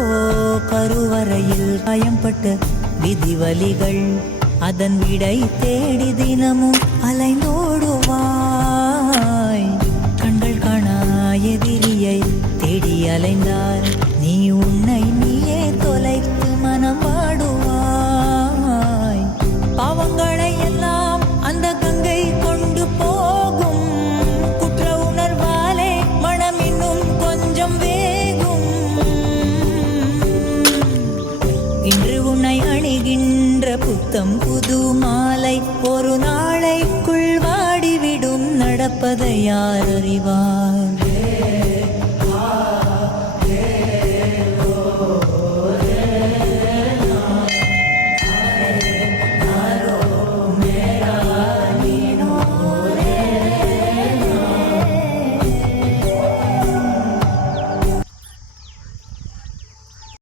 ஓ கருவறையில் பயம்பட்ட விதிவலிகள் அதன் விடை தேடி தினமும் அலைந்தோடுவாய். கண்கள் காணா எதிரியை தேடி அலைந்தார் நீ உன்னை நீயே தொலைத்து மனம் வாடுவாய். பாவங்களை எல்லாம் அந்த கங்கை கொண்டு போகும். குற்ற உணர்வாலே மனம் இன்னும் கொஞ்சம் வேகும். இன்று உன்னை அணிகின்ற புத்தம் புது மாலை ஒரு நாளைக்குள் வாடிவிடும். நடப்பதை யார் அறிவார்?